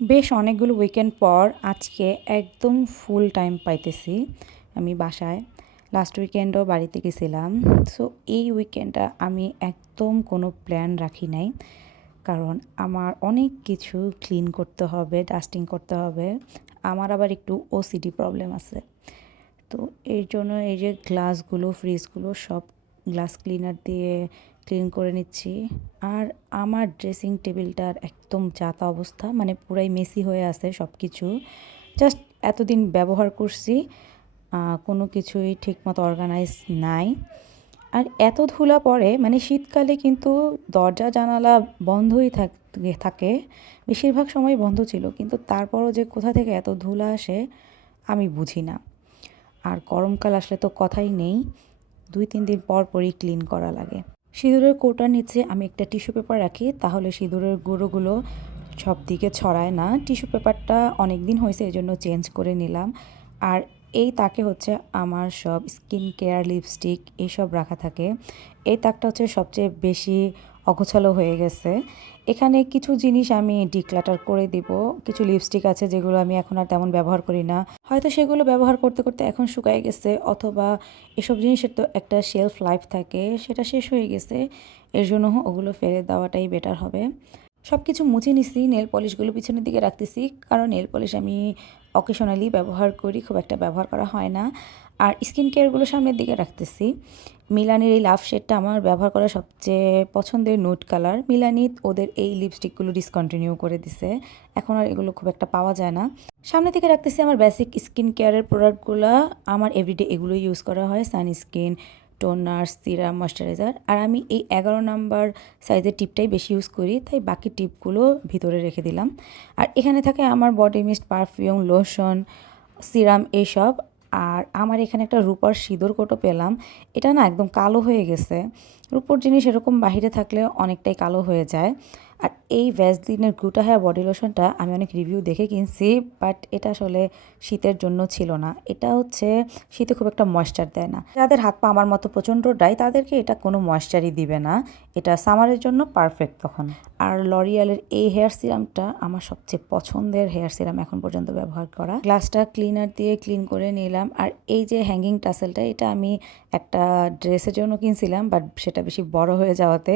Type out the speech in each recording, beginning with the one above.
বেশ অনেকগুলো উইকেন্ড পর আজকে একদম ফুল টাইম পাইতেছি আমি বাসায়। লাস্ট উইকেন্ডও বাড়িতে গেছিলাম। সো এই উইকেন্ডটা আমি একদম কোনো প্ল্যান রাখি নাই, কারণ আমার অনেক কিছু ক্লিন করতে হবে, ডাস্টিং করতে হবে। আমার আবার একটু ওসিডি প্রবলেম আছে। তো এর জন্য এই যে গ্লাসগুলো, ফ্রিজগুলো সব গ্লাস ক্লিনার দিয়ে ক্লিন করে নিচ্ছি। আর আমার ড্রেসিং টেবিলটার একদম যাতা অবস্থা, মানে পুরাই মেসি হয়ে আছে সব কিছু। জাস্ট এতদিন ব্যবহার করছি, কোনো কিছুই ঠিকমতো অর্গানাইজ নাই। আর এত ধুলা পড়ে, মানে শীতকালে কিন্তু দরজা জানালা বন্ধই থাকে, বেশিরভাগ সময় বন্ধ ছিল, কিন্তু তারপরও যে কোথা থেকে এত ধুলা আসে আমি বুঝি না। আর গরমকাল আসলে তো কথাই নেই, 2-3 দিন পর পরই ক্লিন করা লাগে। সিঁদুরের কৌটার নিচে আমি একটা টিস্যু পেপার রাখি, তাহলে সিঁদুরের গুঁড়োগুলো সব দিকে ছড়ায় না। টিস্যু পেপারটা অনেক দিন হয়েছে, এই জন্য চেঞ্জ করে নিলাম। আর এই তাকে হচ্ছে আমার সব স্কিন কেয়ার, লিপস্টিক এইসব রাখা থাকে। এই তাকটা হচ্ছে সবচেয়ে বেশি অগোছালো হয়ে গেছে। এখানে কিছু জিনিস আমি ডিক্লাটার করে দিব। কিছু লিপস্টিক আছে যেগুলো আমি এখন আর তেমন ব্যবহার করি না, হয়তো সেগুলো ব্যবহার করতে করতে এখন শুকায় গেছে, অথবা এসব জিনিসের তো একটা শেলফ লাইফ থাকে, সেটা শেষ হয়ে গেছে। এর জন্য ওগুলো ফেলে দেওয়াটাই বেটার হবে। সব কিছু মুছে নিছি, নেল পলিশগুলো পিছনের দিকে রাখতেছি, কারণ নেল পলিশ আমি অকেশনালি ব্যবহার করি, খুব একটা ব্যবহার করা হয় না। আর স্কিন কেয়ারগুলো সামনের দিকে রাখতেছি। মিলানির এই লাভ শেডটা আমার ব্যবহার করা সবচেয়ে পছন্দের নুড কালার। মিলানি ওদের এই লিপস্টিকগুলো ডিসকন্টিনিউ করে দিছে, এখন আর এগুলো খুব একটা পাওয়া যায় না। সামনে থেকে রাখতেছি আমার বেসিক স্কিন কেয়ারের প্রোডাক্টগুলো। আমার এভরিডে এগুলো ইউজ করা হয়, সানস্ক্রিন, টোনার, সিরাম, ময়শ্চারাইজার। আর আমি এই 11 নাম্বার সাইজের টিপটাই বেশি ইউজ করি, তাই বাকি টিপগুলো ভিতরে রেখে দিলাম। আর এখানে থাকে আমার body mist, perfume, lotion, serum এইসব। আর আমার এখানে একটা রূপার সিঁদুর কোটো পেলাম, এটা না একদম কালো হয়ে গেছে। রূপোর জিনিস এরকম বাহিরে থাকলে অনেকটাই কালো হয়ে যায়। আর এই ভ্যাসলিনের গ্লুটা হেয়ার বডি লোশনটা আমি অনেক রিভিউ দেখে কিনছি, বাট এটা আসলে শীতের জন্য ছিল না। এটা হচ্ছে শীতে খুব একটা ময়েশ্চার দেয় না। যাদের হাত পা আমার মতো প্রচণ্ড ড্রাই, তাদেরকে এটা কোনো ময়েশ্চারই দিবে না। এটা সামারের জন্য পারফেক্ট তখন। আর লরিয়ালের এই হেয়ার সিরামটা আমার সবচেয়ে পছন্দের হেয়ার সিরাম এখন পর্যন্ত ব্যবহার করা। গ্লাসটা ক্লিনার দিয়ে ক্লিন করে নিলাম। আর এই যে হ্যাঙ্গিং টাসেলটা, এটা আমি একটা ড্রেসের জন্য কিনছিলাম, বাট সেটা বেশি বড় হয়ে যাওয়াতে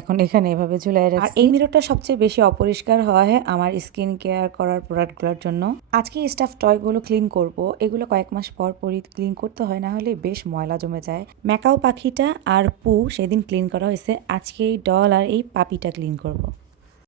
এখন এখানে এভাবে ঝুলাই রাখছি। আর এই মিররটা সবচেয়ে বেশি অপরিষ্কার হয় আমার স্কিন কেয়ার করার প্রোডাক্টগুলোর জন্য। আজকে স্টাফ টয়গুলো ক্লিন করব, এগুলো কয়েক মাস পর পরই ক্লিন করতে হয়, না হলে বেশ ময়লা জমে যায়। ম্যাকাও পাখিটা আর পু সেদিন ক্লিন করা হয়েছে, আজকে এই ডল আর এই পাপিটা ক্লিন করব।